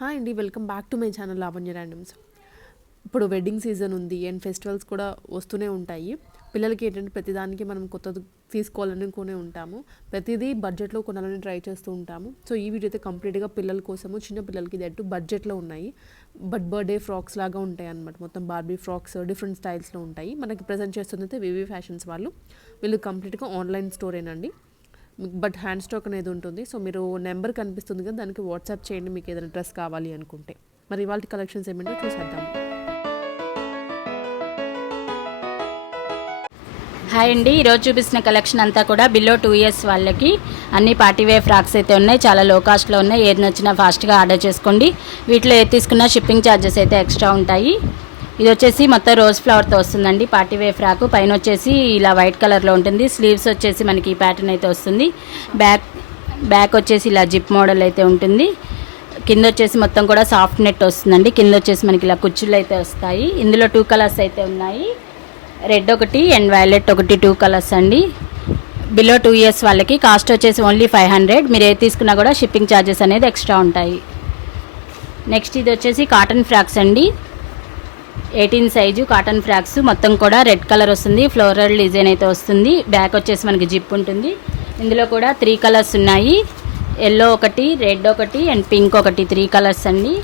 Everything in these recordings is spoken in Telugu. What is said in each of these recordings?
హాయ్ అండి, welcome back to my channel Lavanya randoms. ఇప్పుడు వెడ్డింగ్ సీజన్ ఉంది అండ్ ఫెస్టివల్స్ కూడా వస్తూనే ఉంటాయి. పిల్లలకి ఏంటంటే ప్రతిదానికి మనం కొత్తది తీసుకోవాలనుకునే ఉంటాము. ప్రతిదీ బడ్జెట్లో కొనాలని ట్రై చేస్తూ ఉంటాము. సో ఈ వీడియో అయితే కంప్లీట్గా పిల్లల కోసము, చిన్న పిల్లలకి దట్టు బడ్జెట్లో ఉన్నాయి. బర్త్డే ఫ్రాక్స్ లాగా ఉంటాయి అన్నమాట. మొత్తం బార్బీ ఫ్రాక్స్ డిఫరెంట్ స్టైల్స్లో ఉంటాయి. మనకి ప్రజెంట్ చేస్తుంది అయితే వివి ఫ్యాషన్స్ వాళ్ళు. వీళ్ళు కంప్లీట్గా ఆన్లైన్ స్టోరేనండి, బట్ హ్యాండ్ స్టాక్ అనేది ఉంటుంది. సో మీరు నెంబర్ కనిపిస్తుంది కదా, దానికి వాట్సాప్ చేయండి మీకు ఏదైనా డ్రెస్ కావాలి అనుకుంటే. మరి ఇవాళ కలెక్షన్స్ ఏమిటో చూసేద్దాం. హాయ్ అండి, ఈరోజు చూపిస్తున్న కలెక్షన్ అంతా కూడా బిలో 2 years వాళ్ళకి అన్ని పార్టీవేర్ ఫ్రాక్స్ అయితే ఉన్నాయి. చాలా లో కాస్ట్లో ఉన్నాయి. ఏది నచ్చినా ఫాస్ట్గా ఆర్డర్ చేసుకోండి. వీటిలో ఏది తీసుకున్నా షిప్పింగ్ ఛార్జెస్ అయితే ఎక్స్ట్రా ఉంటాయి. ఇది వచ్చేసి మొత్తం రోజ్ ఫ్లవర్తో వస్తుందండి పార్టీవేర్ ఫ్రాక్. పైన వచ్చేసి ఇలా వైట్ కలర్లో ఉంటుంది. స్లీవ్స్ వచ్చేసి మనకి ఈ ప్యాటర్న్ అయితే వస్తుంది. బ్యాక్ వచ్చేసి ఇలా జిప్ మోడల్ అయితే ఉంటుంది. కింద వచ్చేసి మొత్తం కూడా సాఫ్ట్ నెట్ వస్తుందండి. కింద వచ్చేసి మనకి ఇలా కుచ్చులు అయితే వస్తాయి. ఇందులో 2 కలర్స్ అయితే ఉన్నాయి, రెడ్ ఒకటి అండ్ వైలెట్ ఒకటి, 2 కలర్స్ అండి. బిలో 2 years వాళ్ళకి కాస్ట్ వచ్చేసి ఓన్లీ 500. మీరు ఏది తీసుకున్నా కూడా షిప్పింగ్ ఛార్జెస్ అనేది ఎక్స్ట్రా ఉంటాయి. నెక్స్ట్ ఇది వచ్చేసి కాటన్ ఫ్రాక్స్ అండి. 18 సైజు కాటన్ ఫ్రాక్స్. మొత్తం కూడా రెడ్ కలర్ వస్తుంది. ఫ్లోరల్ డిజైన్ అయితే వస్తుంది. బ్యాక్ వచ్చేసి మనకి జిప్ ఉంటుంది. ఇందులో కూడా 3 కలర్స్ ఉన్నాయి, ఎల్లో ఒకటి, రెడ్ ఒకటి అండ్ పింక్ ఒకటి, 3 కలర్స్ అండి.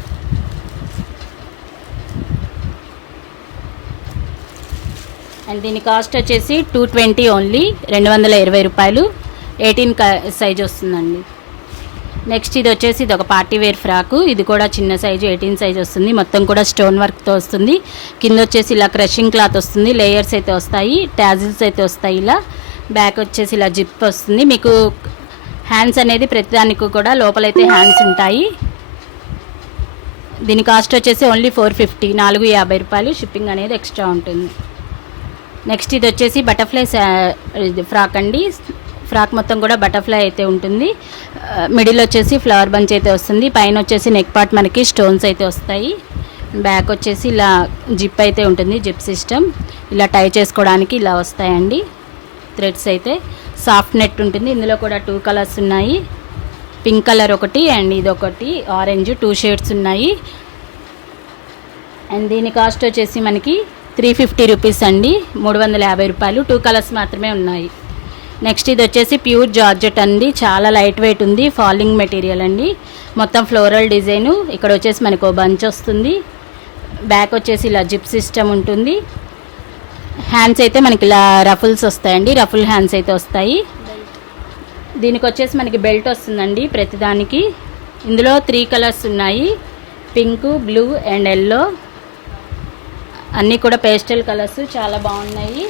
అండ్ దీని కాస్ట్ వచ్చేసి 220 ఓన్లీ, 220 రూపాయలు. 18 సైజ్ వస్తుందండి. నెక్స్ట్ ఇది వచ్చేసి ఇది ఒక పార్టీ వేర్ ఫ్రాకు. ఇది కూడా చిన్న సైజు 18 సైజ్ వస్తుంది. మొత్తం కూడా స్టోన్ వర్క్తో వస్తుంది. కింద వచ్చేసి ఇలా క్రషింగ్ క్లాత్ వస్తుంది. లేయర్స్ అయితే వస్తాయి, ట్యాజిల్స్ అయితే వస్తాయి. ఇలా బ్యాక్ వచ్చేసి ఇలా జిప్ వస్తుంది. మీకు హ్యాండ్స్ అనేది ప్రతిదానికి కూడా లోపలైతే హ్యాండ్స్ ఉంటాయి. దీని కాస్ట్ వచ్చేసి ఓన్లీ 450, 450 రూపాయలు. షిప్పింగ్ అనేది ఎక్స్ట్రా ఉంటుంది. నెక్స్ట్ ఇది వచ్చేసి బటర్ఫ్లై ఫ్రాక్ అండి. ఫ్రాక్ మొత్తం కూడా బటర్ఫ్లై అయితే ఉంటుంది. మిడిల్ వచ్చేసి ఫ్లవర్ బంచ్ అయితే వస్తుంది. పైన వచ్చేసి నెక్ పార్ట్ మనకి స్టోన్స్ అయితే వస్తాయి. బ్యాక్ వచ్చేసి ఇలా జిప్ అయితే ఉంటుంది, జిప్ సిస్టమ్. ఇలా టై చేసుకోవడానికి ఇలా వస్తాయండి థ్రెడ్స్ అయితే. సాఫ్ట్ నెట్ ఉంటుంది. ఇందులో కూడా 2 కలర్స్ ఉన్నాయి, పింక్ కలర్ ఒకటి అండ్ ఇది ఒకటి ఆరెంజ్, 2 షేడ్స్ ఉన్నాయి. అండ్ దీని కాస్ట్ వచ్చేసి మనకి 350 రూపీస్ అండి, 350 రూపాయలు. 2 కలర్స్ మాత్రమే ఉన్నాయి. నెక్స్ట్ ఇది వచ్చేసి ప్యూర్ జార్జెట్ అండి. చాలా లైట్ వెయిట్ ఉంది, ఫాలింగ్ మెటీరియల్ అండి. మొత్తం ఫ్లోరల్ డిజైను. ఇక్కడ వచ్చేసి మనకు బంచ్ వస్తుంది. బ్యాక్ వచ్చేసి ఇలా జిప్ సిస్టమ్ ఉంటుంది. హ్యాండ్స్ అయితే మనకి ఇలా రఫుల్స్ వస్తాయండి, రఫుల్ హ్యాండ్స్ అయితే వస్తాయి. దీనికి వచ్చేసి మనకి బెల్ట్ వస్తుందండి ప్రతిదానికి. ఇందులో 3 కలర్స్ ఉన్నాయి, పింక్, బ్లూ అండ్ ఎల్లో. అన్నీ కూడా పేస్టల్ కలర్స్, చాలా బాగున్నాయి.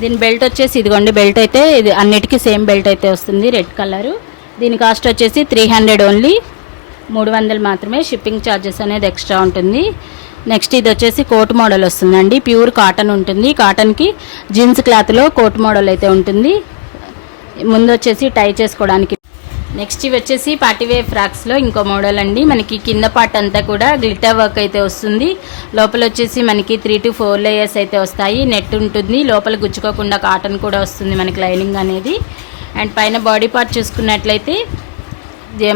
దీని బెల్ట్ వచ్చేసి ఇదిగోండి, బెల్ట్ అయితే ఇది అన్నిటికీ సేమ్ బెల్ట్ అయితే వస్తుంది, రెడ్ కలరు. దీని కాస్ట్ వచ్చేసి 300 ఓన్లీ, 300 మాత్రమే. షిప్పింగ్ ఛార్జెస్ అనేది ఎక్స్ట్రా ఉంటుంది. నెక్స్ట్ ఇది వచ్చేసి కోట్ మోడల్ వస్తుందండి. ప్యూర్ కాటన్ ఉంటుంది. కాటన్కి జీన్స్ క్లాత్లో కోట్ మోడల్ అయితే ఉంటుంది. ముందు వచ్చేసి టై చేసుకోవడానికి. నెక్స్ట్ ఇవి వచ్చేసి పార్టీవేర్ ఫ్రాక్స్లో ఇంకో మోడల్ అండి. మనకి కింద పార్ట్ అంతా కూడా గ్లిటర్ వర్క్ అయితే వస్తుంది. లోపల వచ్చేసి మనకి 3 to 4 లేయర్స్ అయితే వస్తాయి. నెట్ ఉంటుంది. లోపల గుచ్చుకోకుండా కాటన్ కూడా వస్తుంది మనకి లైనింగ్ అనేది. అండ్ పైన బాడీ పార్ట్ చూసుకున్నట్లయితే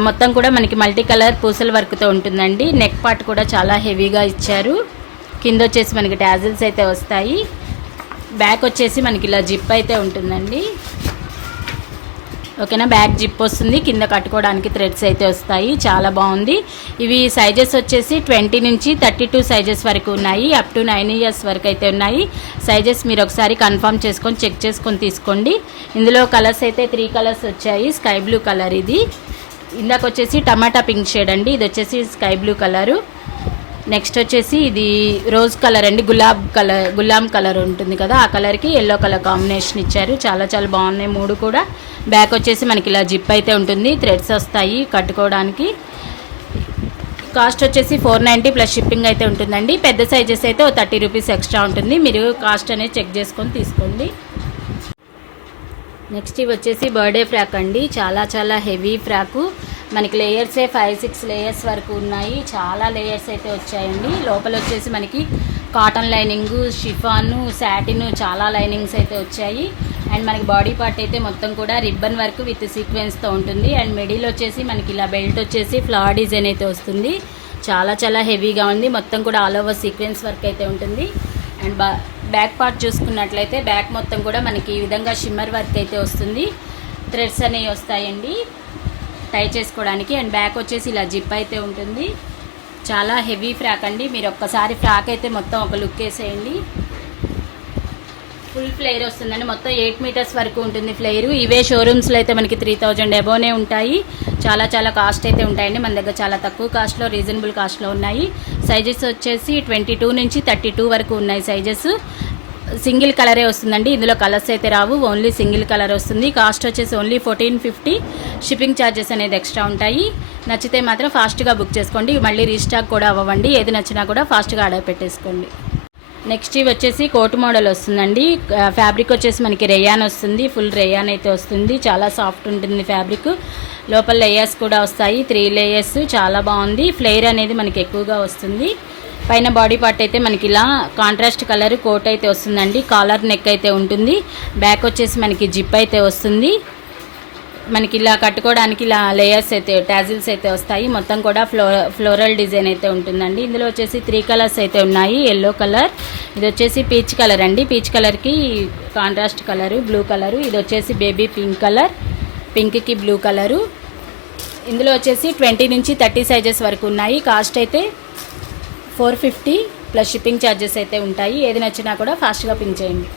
మొత్తం కూడా మనకి మల్టీ కలర్ పూసల వర్క్తో ఉంటుందండి. నెక్ పార్ట్ కూడా చాలా హెవీగా ఇచ్చారు. కింద వచ్చేసి మనకి టాజిల్స్ అయితే వస్తాయి. బ్యాక్ వచ్చేసి మనకి ఇలా జిప్ అయితే ఉంటుందండి. ఓకేనా, బ్యాక్ జిప్ వస్తుంది. కింద కట్టుకోవడానికి థ్రెడ్స్ అయితే వస్తాయి. చాలా బాగుంది. ఇవి సైజెస్ వచ్చేసి 20 నుంచి 32 సైజెస్ వరకు ఉన్నాయి. అప్ టు 9 years వరకు అయితే ఉన్నాయి. సైజెస్ మీరు ఒకసారి కన్ఫర్మ్ చేసుకొని చెక్ చేసుకొని తీసుకోండి. ఇందులో కలర్స్ అయితే 3 కలర్స్ వచ్చాయి. స్కై బ్లూ కలర్ ఇది. ఇందాక వచ్చేసి టమాటా పింక్ షేడ్ అండి. ఇది వచ్చేసి స్కై బ్లూ కలరు. నెక్స్ట్ వచ్చేసి ఇది రోజ్ కలర్ అండి. గులాబ్ కలర్ ఉంటుంది కదా, ఆ కలర్కి ఎల్లో కలర్ కాంబినేషన్ ఇచ్చారు. చాలా చాలా బాగున్నాయి 3 కూడా. బ్యాక్ వచ్చేసి మనకి ఇలా జిప్ అయితే ఉంటుంది. థ్రెడ్స్ వస్తాయి కట్టుకోవడానికి. కాస్ట్ వచ్చేసి 490 ప్లస్ షిప్పింగ్ అయితే ఉంటుందండి. పెద్ద సైజెస్ అయితే 30 రూపీస్ ఎక్స్ట్రా ఉంటుంది. మీరు కాస్ట్ అనేది చెక్ చేసుకొని తీసుకోండి. నెక్స్ట్ ఇవి వచ్చేసి బర్త్డే ఫ్రాక్ అండి. చాలా చాలా హెవీ ఫ్రాకు. మనకి లేయర్సే 5-6 లేయర్స్ వరకు ఉన్నాయి. చాలా లేయర్స్ అయితే వచ్చాయండి. లోపల వచ్చేసి మనకి కాటన్ లైనింగ్, షిఫాను, శాటిన్, చాలా లైనింగ్స్ అయితే వచ్చాయి. అండ్ మనకి బాడీ పార్ట్ అయితే మొత్తం కూడా రిబ్బన్ వర్క్ విత్ సీక్వెన్స్తో ఉంటుంది. అండ్ మిడిల్ వచ్చేసి మనకి ఇలా బెల్ట్ వచ్చేసి ఫ్లవర్ డిజైన్ అయితే వస్తుంది. చాలా చాలా హెవీగా ఉంది. మొత్తం కూడా ఆల్ ఓవర్ సీక్వెన్స్ వర్క్ అయితే ఉంటుంది. అండ్ బ్యాక్ పార్ట్ చూసుకున్నట్లయితే బ్యాక్ మొత్తం కూడా మనకి ఈ విధంగా షిమ్మర్ వర్క్ అయితే వస్తుంది. థ్రెడ్స్ అనేవి వస్తాయండి టై చేసుకోవడానికి. అండ్ బ్యాక్ వచ్చేసి ఇలా జిప్ అయితే ఉంటుంది. చాలా హెవీ ఫ్రాక్ అండి. మీరు ఒక్కసారి ఫ్రాక్ అయితే మొత్తం ఒక లుక్ వేసేయండి. ఫుల్ ఫ్లేర్ వస్తుందండి. మొత్తం 8 మీటర్స్ వరకు ఉంటుంది ఫ్లేరు. ఇవే షోరూమ్స్లో అయితే మనకి 3000 అబోనే ఉంటాయి. చాలా చాలా కాస్ట్ అయితే ఉంటాయండి. మన దగ్గర చాలా తక్కువ కాస్ట్లో రీజనబుల్ కాస్ట్లో ఉన్నాయి. సైజెస్ వచ్చేసి 22 నుంచి 32 వరకు ఉన్నాయి సైజెస్. సింగిల్ కలరే వస్తుందండి. ఇందులో కలర్స్ అయితే రావు, ఓన్లీ సింగిల్ కలర్ వస్తుంది. కాస్ట్ వచ్చేసి ఓన్లీ 1450. షిప్పింగ్ ఛార్జెస్ అనేది ఎక్స్ట్రా ఉంటాయి. నచ్చితే మాత్రం ఫాస్ట్గా బుక్ చేసుకోండి. మళ్ళీ రీస్టాక్ కూడా అవ్వండి. ఏది నచ్చినా కూడా ఫాస్ట్గా ఆర్డర్ పెట్టేసుకోండి. నెక్స్ట్ ఇవి వచ్చేసి కోట్ మోడల్ వస్తుందండి. ఫ్యాబ్రిక్ వచ్చేసి మనకి రేయాన్ వస్తుంది. ఫుల్ రేయాన్ అయితే వస్తుంది. చాలా సాఫ్ట్ ఉంటుంది ఫ్యాబ్రిక్. లోపల లేయర్స్ కూడా వస్తాయి, 3 లేయర్స్. చాలా బాగుంది. ఫ్లేర్ అనేది మనకి ఎక్కువగా వస్తుంది. పైన బాడీ పార్ట్ అయితే మనకి ఇలా కాంట్రాస్ట్ కలర్ కోట్ అయితే వస్తుందండి. కాలర్ నెక్ అయితే ఉంటుంది. బ్యాక్ వచ్చేసి మనకి జిప్ అయితే వస్తుంది. మనకి ఇలా కట్టుకోవడానికి ఇలా లేయర్స్ అయితే టాజిల్స్ అయితే వస్తాయి. మొత్తం కూడా ఫ్లోరల్ డిజైన్ అయితే ఉంటుందండి. ఇందులో వచ్చేసి 3 కలర్స్ అయితే ఉన్నాయి. ఎల్లో కలర్, ఇది వచ్చేసి పీచ్ కలర్ అండి. పీచ్ కలర్కి కాంట్రాస్ట్ కలరు బ్లూ కలరు. ఇది వచ్చేసి బేబీ పింక్ కలర్, పింక్కి బ్లూ కలరు. ఇందులో వచ్చేసి 20 నుంచి 30 సైజెస్ వరకు ఉన్నాయి. కాస్ట్ అయితే 450 ప్లస్ షిప్పింగ్ ఛార్జెస్ అయితే ఉంటాయి. ఏది నచ్చినా కూడా ఫాస్ట్గా పింక్ చేయండి.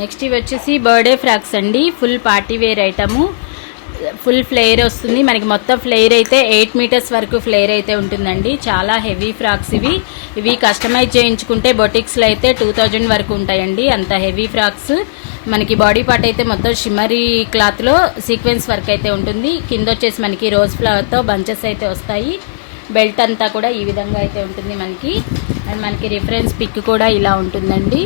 నెక్స్ట్ ఇవి వచ్చేసి బర్త్డే ఫ్రాక్స్ అండి. Full party wear item. Full flare వస్తుంది మనకి. మొత్తం ఫ్లేర్ అయితే 8 మీటర్స్ వరకు ఫ్లేర్ అయితే ఉంటుందండి. చాలా హెవీ ఫ్రాక్స్ ఇవి కస్టమైజ్ చేయించుకుంటే బొటిక్స్లో అయితే 2000 వరకు ఉంటాయండి. అంత హెవీ ఫ్రాక్స్. మనకి బాడీ పార్ట్ అయితే మొత్తం షిమ్మరీ క్లాత్లో సీక్వెన్స్ వర్క్ అయితే ఉంటుంది. కింద వచ్చేసి మనకి రోజ్ ఫ్లవర్తో బంచెస్ అయితే వస్తాయి. బెల్ట్ అంతా కూడా ఈ విధంగా అయితే ఉంటుంది మనకి. అండ్ మనకి రిఫరెన్స్ పిక్ కూడా ఇలా ఉంటుందండి.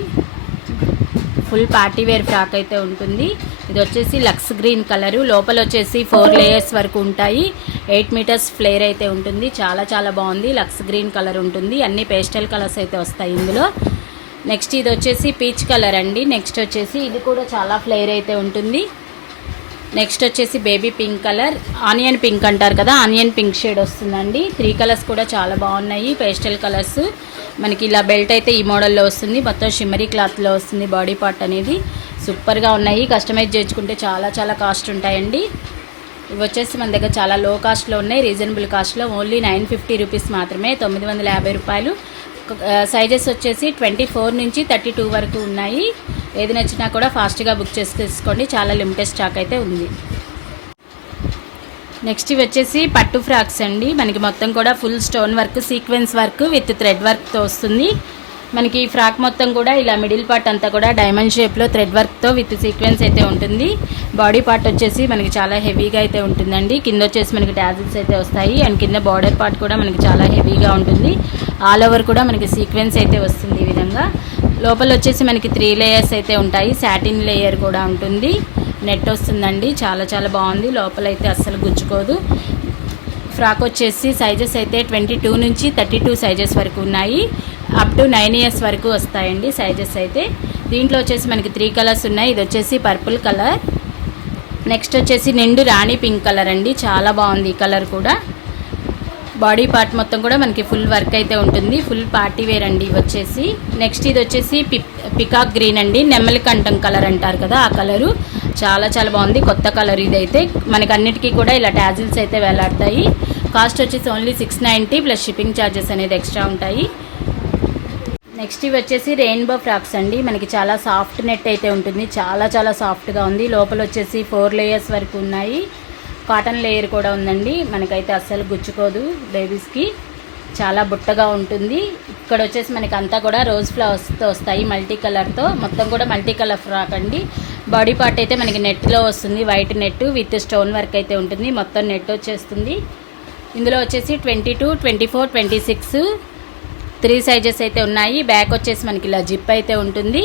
ఫుల్ పార్టీ వేర్ ఫ్రాక్ అయితే ఉంటుంది. ఇది వచ్చేసి లక్స్ గ్రీన్ కలరు. లోపల వచ్చేసి 4 లేయర్స్ వరకు ఉంటాయి. 8 మీటర్స్ ఫ్లేర్ అయితే ఉంటుంది. చాలా చాలా బాగుంది. లక్స్ గ్రీన్ కలర్ ఉంటుంది. అన్ని పేస్టల్ కలర్స్ అయితే వస్తాయి ఇందులో. నెక్స్ట్ ఇది వచ్చేసి పీచ్ కలర్ అండి. నెక్స్ట్ వచ్చేసి ఇది కూడా చాలా ఫ్లేర్ అయితే ఉంటుంది. నెక్స్ట్ వచ్చేసి baby pink colour, onion pink అంటారు కదా, ఆనియన్ పింక్ షేడ్ వస్తుందండి. 3 కలర్స్ కూడా చాలా బాగున్నాయి, పేస్టల్ కలర్స్. మనకి ఇలా బెల్ట్ అయితే ఈ మోడల్లో వస్తుంది. మొత్తం షిమ్మరీ క్లాత్లో వస్తుంది బాడీ పార్ట్ అనేది. సూపర్గా ఉన్నాయి. కస్టమైజ్ చేసుకుంటే చాలా చాలా కాస్ట్ ఉంటాయండి. ఇవి వచ్చేసి మన దగ్గర చాలా లో కాస్ట్లో ఉన్నాయి, రీజనబుల్ కాస్ట్లో. ఓన్లీ 950 రూపీస్ మాత్రమే, 950 రూపాయలు. సైజెస్ వచ్చేసి 24 నుంచి 32 వరకు ఉన్నాయి. ఏది నచ్చినా కూడా ఫాస్ట్గా బుక్ చేసుకోండి. చాలా లిమిటెడ్ స్టాక్ అయితే ఉంది. నెక్స్ట్ ఇవి వచ్చేసి పట్టు ఫ్రాక్స్ అండి. మనకి మొత్తం కూడా full stone work, sequence work with thread వర్క్తో వస్తుంది. మనకి ఈ ఫ్రాక్ మొత్తం కూడా ఇలా మిడిల్ పార్ట్ అంతా కూడా డైమండ్ షేప్లో థ్రెడ్ వర్క్తో విత్ సీక్వెన్స్ అయితే ఉంటుంది. బాడీ పార్ట్ వచ్చేసి మనకి చాలా హెవీగా అయితే ఉంటుందండి. కింద వచ్చేసి మనకి టాజిల్స్ అయితే వస్తాయి. అండ్ కింద బార్డర్ పార్ట్ కూడా మనకి చాలా హెవీగా ఉంటుంది. ఆల్ ఓవర్ కూడా మనకి సీక్వెన్స్ అయితే వస్తుంది ఈ విధంగా. లోపల వచ్చేసి మనకి 3 లేయర్స్ అయితే ఉంటాయి. సాటిన్ లేయర్ కూడా ఉంటుంది. నెట్ వస్తుందండి. చాలా చాలా బాగుంది. లోపల అయితే అస్సలు గుచ్చుకోదు. ఫ్రాక్ వచ్చేసి సైజెస్ అయితే 22 నుంచి 32 సైజెస్ వరకు ఉన్నాయి. అప్ టు 9 ఇయర్స్ వరకు వస్తాయండి సైజెస్ అయితే. దీంట్లో వచ్చేసి మనకి 3 కలర్స్ ఉన్నాయి. ఇది వచ్చేసి పర్పుల్ కలర్. నెక్స్ట్ వచ్చేసి నిండు రాణి పింక్ కలర్ అండి. చాలా బాగుంది ఈ కలర్ కూడా. బాడీ పార్ట్ మొత్తం కూడా మనకి ఫుల్ వర్క్ అయితే ఉంటుంది. ఫుల్ పార్టీ వేర్ అండి ఇవి వచ్చేసి. నెక్స్ట్ ఇది వచ్చేసి పికాక్ గ్రీన్ అండి. నెమ్మలి కంఠం కలర్ అంటారు కదా, ఆ కలరు. చాలా చాలా బాగుంది. కొత్త కలర్ ఇదైతే. మనకి అన్నిటికీ కూడా ఇలా టాజిల్స్ అయితే వేలాడతాయి. కాస్ట్ వచ్చేసి ఓన్లీ 690 ప్లస్ షిప్పింగ్ ఛార్జెస్ అనేది ఎక్స్ట్రా ఉంటాయి. నెక్స్ట్ ఇవి వచ్చేసి రెయిన్బో ఫ్రాక్స్ అండి. మనకి చాలా సాఫ్ట్ నెట్ అయితే ఉంటుంది. చాలా చాలా సాఫ్ట్గా ఉంది. లోపల వచ్చేసి 4 లేయర్స్ వరకు ఉన్నాయి. కాటన్ లేయర్ కూడా ఉందండి. మనకైతే అస్సలు గుచ్చుకోదు బేబీస్కి. చాలా బుట్టగా ఉంటుంది. ఇక్కడ వచ్చేసి మనకి అంతా కూడా రోజ్ ఫ్లవర్స్తో వస్తాయి మల్టీ కలర్తో. మొత్తం కూడా మల్టీ కలర్ ఫ్రాక్ అండి. బాడీ పార్ట్ అయితే మనకి నెట్లో వస్తుంది. White net with stone work అయితే ఉంటుంది. మొత్తం నెట్ వచ్చేస్తుంది. ఇందులో వచ్చేసి 22, 24, 26 3 సైజెస్ అయితే ఉన్నాయి. బ్యాక్ వచ్చేసి మనకి ఇలా జిప్ అయితే ఉంటుంది.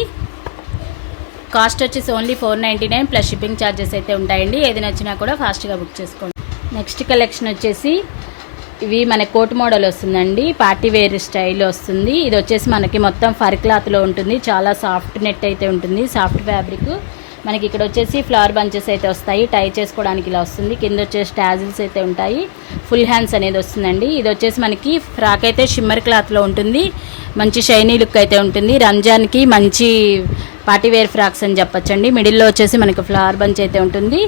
కాస్ట్ వచ్చేసి ఓన్లీ 499 ప్లస్ షిప్పింగ్ ఛార్జెస్ అయితే ఉంటాయండి. ఏది నచ్చినా కూడా ఫాస్ట్గా బుక్ చేసుకోండి. నెక్స్ట్ కలెక్షన్ వచ్చేసి ఇవి మన కోట్ మోడల్ వస్తుందండి. పార్టీ వేర్ స్టైల్ వస్తుంది. ఇది వచ్చేసి మనకి మొత్తం ఫర్ క్లాత్లో ఉంటుంది. చాలా సాఫ్ట్ నెట్ అయితే ఉంటుంది, సాఫ్ట్ ఫ్యాబ్రిక్. మనకి ఇక్కడ వచ్చేసి ఫ్లవర్ బంచెస్ అయితే వస్తాయి, టై చేసుకోవడానికి ఇలా వస్తుంది. కింద వచ్చేసి టాజిల్స్ అయితే ఉంటాయి, ఫుల్ హ్యాండ్స్ అనేది వస్తుందండి. ఇది వచ్చేసి మనకి ఫ్రాక్ అయితే షిమ్మర్ క్లాత్లో ఉంటుంది, మంచి షైనీ లుక్ అయితే ఉంటుంది. రంజాన్కి మంచి పార్టీవేర్ ఫ్రాక్స్ అని చెప్పొచ్చండి. మిడిల్లో వచ్చేసి మనకి ఫ్లవర్ బంచ్ అయితే ఉంటుంది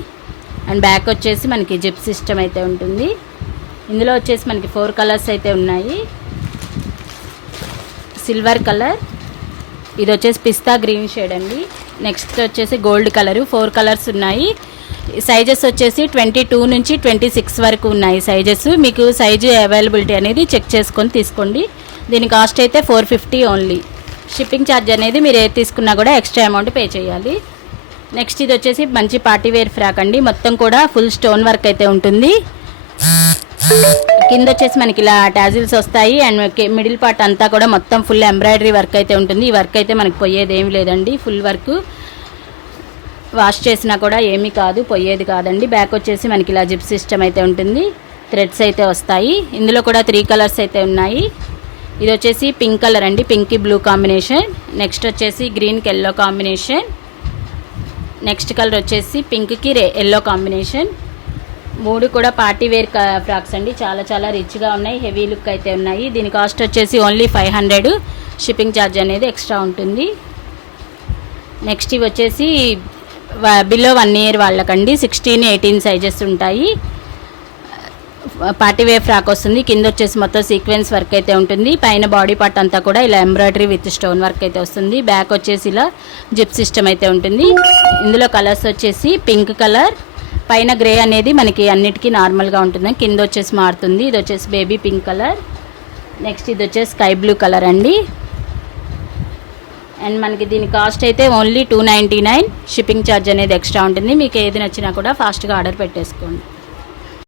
అండ్ బ్యాక్ వచ్చేసి మనకి జిప్ సిస్టమ్ అయితే ఉంటుంది. ఇందులో వచ్చేసి మనకి 4 కలర్స్ అయితే ఉన్నాయి. సిల్వర్ కలర్, ఇది వచ్చేసి పిస్తా గ్రీన్ షేడ్ అండి. నెక్స్ట్ వచ్చేసి గోల్డ్ కలరు. 4 కలర్స్ ఉన్నాయి. సైజెస్ వచ్చేసి 22 నుంచి 26 వరకు ఉన్నాయి సైజెస్. మీకు సైజు అవైలబిలిటీ అనేది చెక్ చేసుకొని తీసుకోండి. దీని కాస్ట్ అయితే 450 ఓన్లీ. షిప్పింగ్ ఛార్జ్ అనేది మీరు ఏది తీసుకున్నా కూడా ఎక్స్ట్రా అమౌంట్ పే చేయాలి. నెక్స్ట్ ఇది వచ్చేసి మంచి పార్టీవేర్ ఫ్రాక్ అండి. మొత్తం కూడా ఫుల్ స్టోన్ వర్క్ అయితే ఉంటుంది. కింద వచ్చేసి మనకి ఇలా టాజిల్స్ వస్తాయి అండ్ మిడిల్ పార్ట్ అంతా కూడా మొత్తం ఫుల్ ఎంబ్రాయిడరీ వర్క్ అయితే ఉంటుంది. ఈ వర్క్ అయితే మనకి పోయేది ఏమి లేదండి, ఫుల్ వర్క్. వాష్ చేసినా కూడా ఏమీ కాదు, పోయేది కాదండి. బ్యాక్ వచ్చేసి మనకి ఇలా జిప్ సిస్టమ్ అయితే ఉంటుంది, థ్రెడ్స్ అయితే వస్తాయి. ఇందులో కూడా 3 కలర్స్ అయితే ఉన్నాయి. ఇది వచ్చేసి పింక్ కలర్ అండి, పింక్కి బ్లూ కాంబినేషన్. నెక్స్ట్ వచ్చేసి గ్రీన్కి ఎల్లో కాంబినేషన్. నెక్స్ట్ కలర్ వచ్చేసి పింక్కి ఎల్లో కాంబినేషన్. 3 కూడా పార్టీవేర్ ఫ్రాక్స్ అండి, చాలా చాలా రిచ్గా ఉన్నాయి, హెవీ లుక్ అయితే ఉన్నాయి. దీని కాస్ట్ వచ్చేసి ఓన్లీ 500. షిప్పింగ్ ఛార్జ్ అనేది ఎక్స్ట్రా ఉంటుంది. నెక్స్ట్ ఇవి వచ్చేసి బిలో 1 ఇయర్ వాళ్ళకండి, 16, 18 సైజెస్ ఉంటాయి. పార్టీవేర్ ఫ్రాక్ వస్తుంది. కింద వచ్చేసి మొత్తం సీక్వెన్స్ వర్క్ అయితే ఉంటుంది. పైన బాడీ పార్ట్ అంతా కూడా ఇలా ఎంబ్రాయిడరీ విత్ స్టోన్ వర్క్ అయితే వస్తుంది. బ్యాక్ వచ్చేసి ఇలా జిప్ సిస్టమ్ అయితే ఉంటుంది. ఇందులో కలర్స్ వచ్చేసి పింక్ కలర్, పైన గ్రే అనేది మనకి అన్నిటికీ నార్మల్గా ఉంటుంది, కింద వచ్చేసి మారుతుంది. ఇది వచ్చేసి బేబీ పింక్ కలర్. నెక్స్ట్ ఇది వచ్చేసి స్కై బ్లూ కలర్ అండి. అండ్ మనకి దీని కాస్ట్ అయితే ఓన్లీ 299. షిప్పింగ్ ఛార్జ్ అనేది ఎక్స్ట్రా ఉంటుంది. మీకు ఏది నచ్చినా కూడా ఫాస్ట్గా ఆర్డర్ పెట్టేసుకోండి.